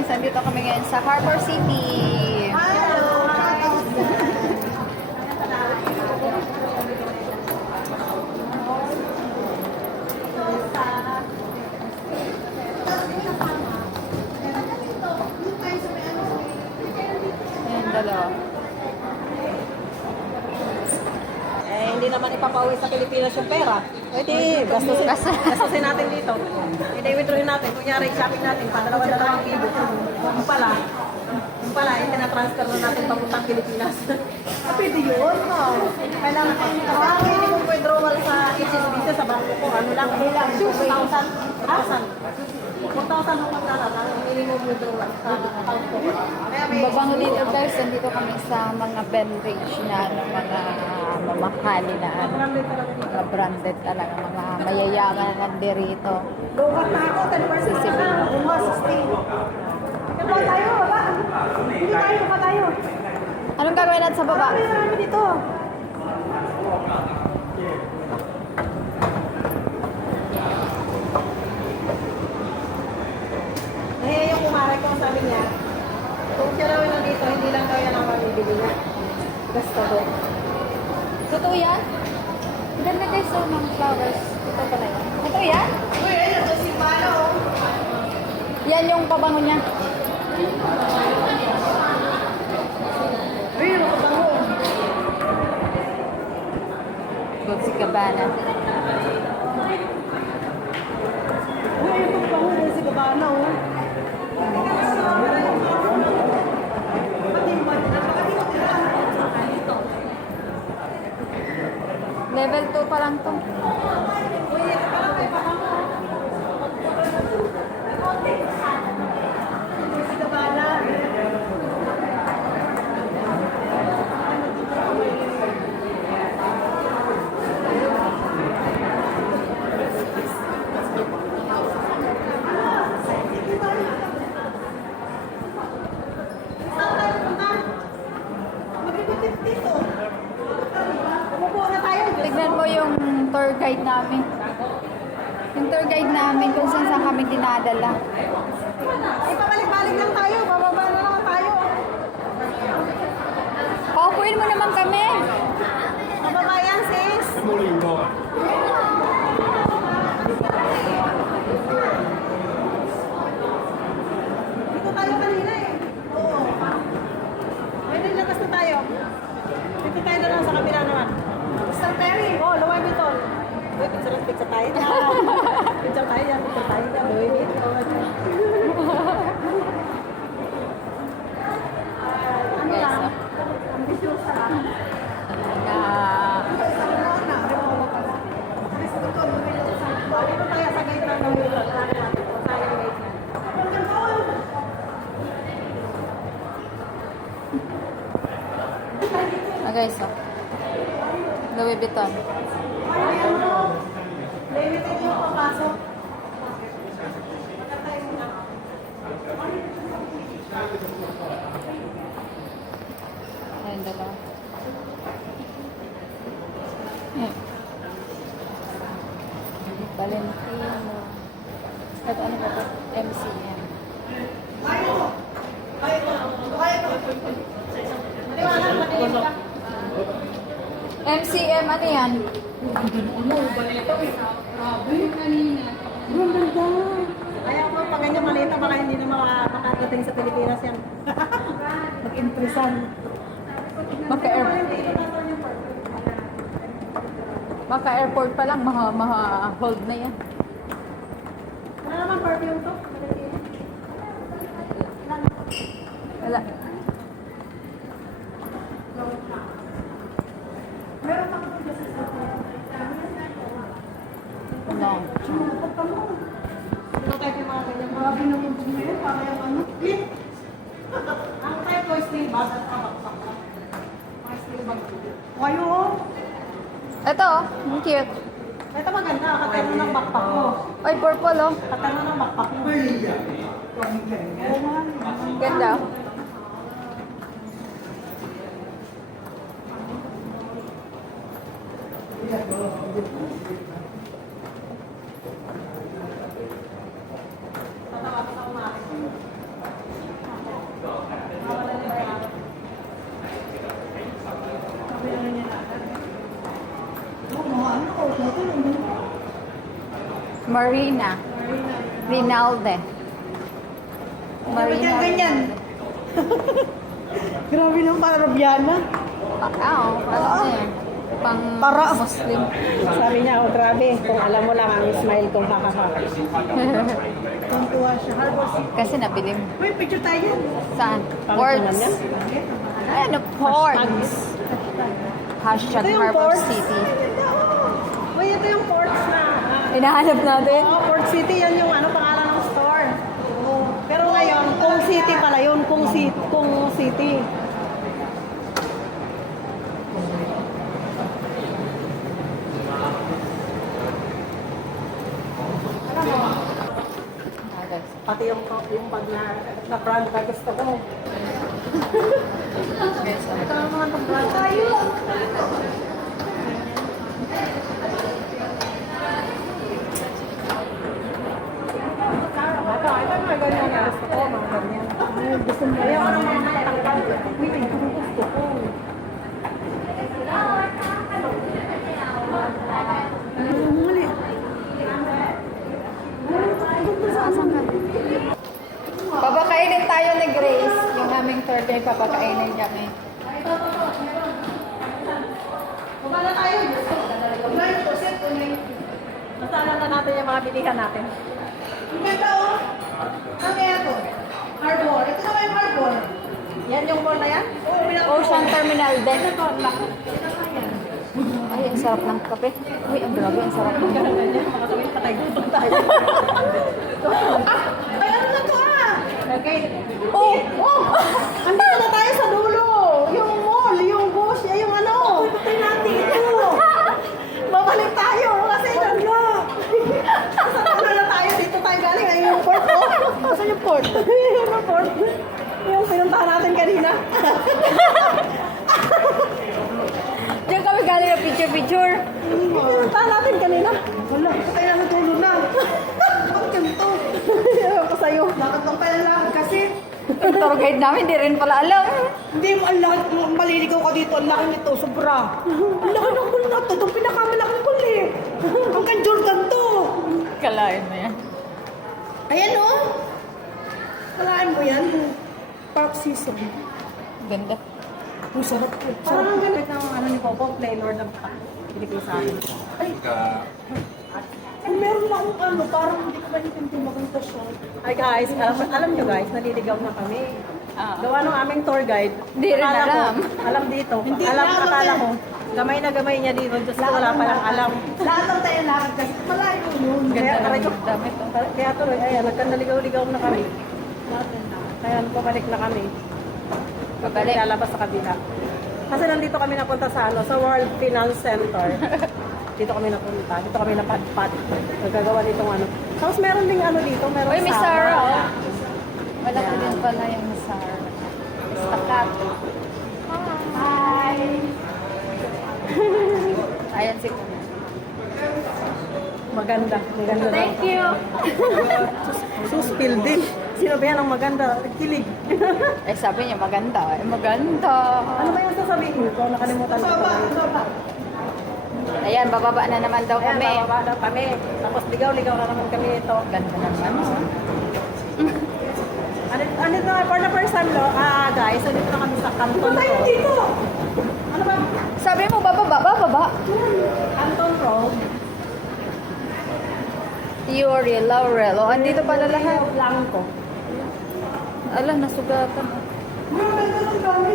guys, andito kami ngayon sa Harbor City. Hello! Ayan, dalawa. Hindi naman ipapauwi sa Pilipinas yung pera. Pwede, gastusin natin dito. Hindi, withdrawin natin. Kunyari, shopping natin, padalawa-dalawang kibo. Yung pala, hindi na-transfer na natin papuntang Pilipinas. Pwede yun, no? Kailangan ang minimum withdrawal sa HSBC sa bangko ko, ano lang, 2,000. 4,000 ang magkala, ang minimum withdrawal sa account ko. Babango dito guys, andito kami sa mga beverage na mga mamahali na mga branded talaga, mga mayayaman na nandirito. Lukat na ako, 10% na. Uma, 16. Kaya tayo, baba. Hindi tayo, baba tayo. Anong gagawin natin sa baba? Marami dito. Eh, yung kumare ko, sabi niya, kung siya raw nandito, hindi lang daw yan ang mamibili niya. Gasto doon. Totoo yan? Ang ganda guys, so, ng flowers. Ito pala yan. Totoo yan? Uy, ayun, ito si Palo. Yan yung pabango niya. Uy, yung kabango. Dolce Gabbana. Uy, yung kabango. Si Gabbana, oh. Level 2 pa lang to. Si Gabbana. Tignan mo yung tour guide namin. Yung tour guide namin kung saan kami dinadala. Ay, pabalik-balik lang tayo. Bababa na lang tayo. Paupuin mo naman kami. Bababa yan, sis. Dito tayo kanina eh. Oo. Pwede labas na tayo. Dito tayo na lang sa kabila naman. Sir Perry. Oh, Louis Vuitton. Uy, picture tayo na. Picture tayo yan. Picture tayo na. Louis Vuitton. Ano Guys, lang? oh. Ambitious lang. Dito tayo sa gate ng Louis Vuitton. Sa gate na. Guys, oh. Louis Vuitton. Limited yung papasok. Ayun, dalawa. Ayan. Valentino. Ito, ano ba ito? MCM. MCM, ano yan? Ayaw ko pag ganyan malita, baka hindi na makadating sa Pilipinas yan. Mag-impresan. Maka-airport pa lang, maha-hold na yan. Ano naman perfume to? Wala. Meron pa ko dyan sa No. Ito type yung mga ganyan. Grabe naman po ngayon. Para yung ano. Clip! Ang type ko is steel bag at kabaksak lang. Mga steel bag. Wayo oh. Ito, oh. Ang cute. Ito maganda. Katano ng backpack mo. Ay, purple, oh. Katano ng backpack mo. Ganda, oh. Marina. Rinalde. Ba't yan ganyan? Grabe ng Parabiana. Ano yan? Pang Para- Muslim. Sabi niya, oh grabe, kung alam mo lang ang smile kong kakaka. Tuntua siya. Kasi nabili mo. Uy, picture tayo yan. Saan? Pangit naman Ports. yan. Ano, ports. Hashtag Ito yung Harbor ports. City. Uy, ito yung ports na. Hinahanap natin. Oo, Port City, yan yung ano, pangalan ng store. Pero ngayon, Kung City pala yun, Kung City. Pati yung bag na brand na gusto ko. Ito naman itong brand. Tayo! Ito mga ganyan na gusto ko, mga ganyan. Gusto mo yan? Ayaw ko ng mga matangkad. Wait, ito yung gusto ko. Mali. Papakainin tayo ni Grace. Yung aming tour guide, papakainin kami. Bumala tayo. Masala na natin yung mga bilihan natin. Ang ganda oh. Ang kaya to? Harbor. Ito na ba yung harbor? Yan yung mall na yan? Oo, Ocean Terminal din. Ay, ang sarap ng kape. Uy, ang grabe, ang sarap ng kape. Patay gusto tayo. Ay, ano na to ah? Okay. Oh! Oh! Andito na tayo sa dulo. Yung mall, yung bush, yung ano. Patay natin ito. Babalik tayo kasi nagla. Sa dulo na tayo. Dito tayo galing. Ayun yung port. Oh. Saan yung port? Yung port. Yung pinuntahan natin kanina. Diyan kami galing na picture-picture. Pinuntahan natin kanina. Wala, patay na natulo na. Ang ganito. Ewan ko sa'yo. Bakit lang pala lang? Kasi Yung tour guide namin, di rin pala alam. hindi mo alam, maliligaw ka dito, ang laki nito, sobra. Ang laki ng pool na to, itong pinakamalaking pool eh. Hanggang Jordan to. Kalain mo yan. Ayan o. Kalaan mo yan. Park season. Ganda. Ang sarap po. Parang ang gamit ng ano ni Popo, Playlord ng Pilipino sa akin. Ay, ay, meron lang akong ano, parang hindi ko maintindihan maganda siya. Ay guys, alam nyo guys, naliligaw na kami. Gawa ng aming tour guide. Hindi rin Akala ko, alam. alam dito. Akala ko. Gamay na gamay niya dito. Diyos ko, wala palang alam. Lahat ng tayo lakad kasi malayo yun. Ganda Kaya, naman yung damit. kaya tuloy, ayan, nagkandaligaw-ligaw na kami. Kaya pabalik na kami. Pabalik. Lalabas sa kabila. Kasi nandito kami napunta sa ano, sa World Finance Center. Dito kami napunta. Dito kami napadpad. Nagagawa dito ano. Tapos meron ding ano dito, meron Uy, Miss Sarah, oh. Wala ko Ayan. din pala yung Miss Sarah. Stakat. Hi! Ayan si Kuya. Maganda. Maganda daw. Thank you! Suspil din. Sino ba yan ang maganda? Kilig. Eh, sabi niya, maganda. Eh, maganda. Ano ba yung sasabihin ko? Nakalimutan ko. Ayan, bababa na naman daw Ayan, kami. bababa daw kami. Tapos ligaw-ligaw na naman kami ito. Ganda naman. Ano na, for the first time, guys, andito na kami sa Canton Road. Dito! Ano ba? Sabi mo, bababa. Canton Road. Theory, Laurel. O, andito pala lahat. Blanco. Ala, nasugatan. Maganda ng kami.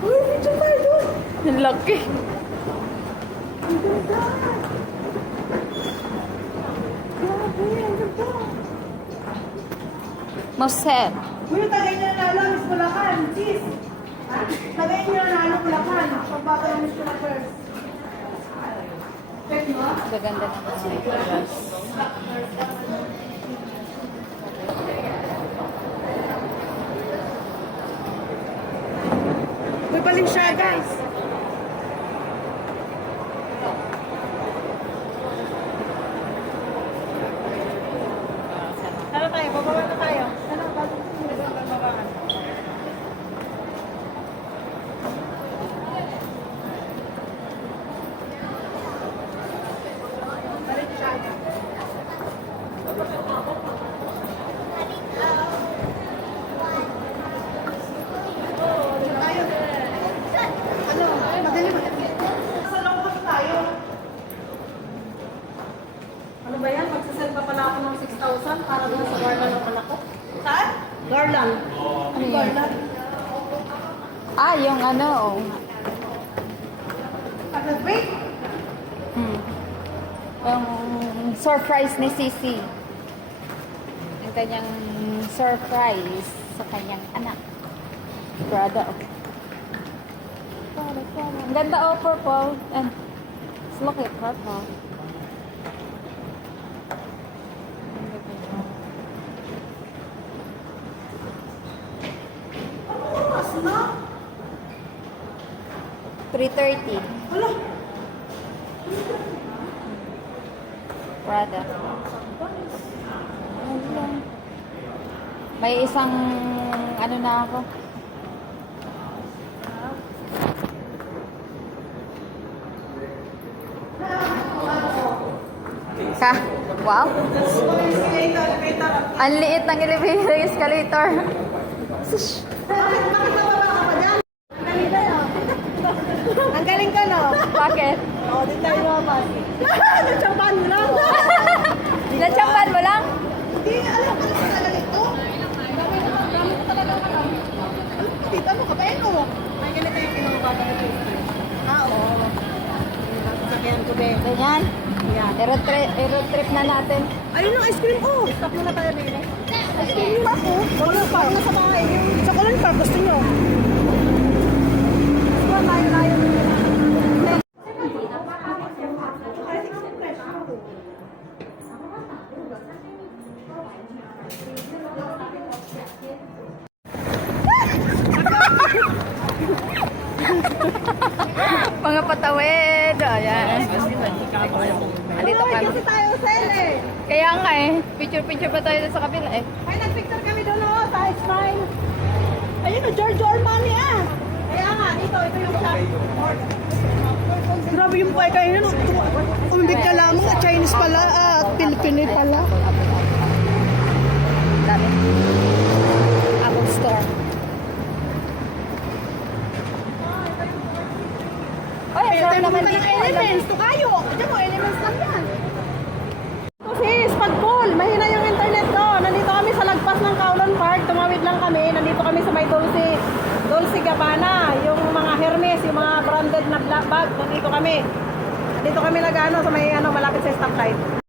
Uy, medyo tayo doon. Ang laki. Ang ganda. Grabe, ang ganda. Moset. Uy, tagay niya na lang, Miss Bulacan. Cheese. Tagay niya na lang, Bulacan. Pagbago ng Miss Bulacan. Pwede mo? Gaganda naman. Yes. Uy, Balenciaga. Guys. Tara tayo, bababa na tayo. Ano, bababa. Ano yun? Ah, yung ano. Pag-break? Yung surprise ni Sisi. Yung kanyang surprise sa kanyang anak. Prada. Ang ganda oh, purple. And let's look at purple. Mas na? 330. Hala. Prada. May isang ano na ako. Ka? Wow. Ang liit ng elevator escalator. Sish. Bakit nababa ka pa dyan? Ang galing ka, no? Bakit? Oo, di tayo mabas. Natsampan mo lang. Natsampan mo lang? Hindi, alam ko na talaga ito. Dami ko talaga alam. Tita mo, kapain mo. Ay, ganito yung pinangababa na ito. Ah, oo. Sasakyan ko, be. Ganyan. Yan. Road trip na natin. Ayun ang ice cream ko. Stop muna tayo, baby. Ice cream park, oh. Color park na sa bahay. Sa color park, gusto nyo. Gusto tayo tayo. Mga patawid. Ayan. Andito kami. Kasi tayo sel eh. Kaya nga eh. Picture-picture pa tayo dun sa kabila eh. Ay, nagpicture kami doon, oh, sa Smile. Ayun, oh, Giorgio Armani, ah. Kaya nga, ito yung shop. Grabe yung buhay kayo nun. Umbig ka lamang, Chinese pala, at Pilipino pala. Dami. Apple Store. Oy, ang sarap naman dito. Elements, to kayo. Diyan mo, elements lang yan. Sis, pag full, mahina yung internet ko. Nandito kami sa lagpas ng Kowloon Park. Tumawid lang kami. Nandito kami sa may Dolce Gabbana. Yung mga Hermes, yung mga branded na bag. Nandito kami. Nandito kami nag-ano sa may malapit sa stoplight.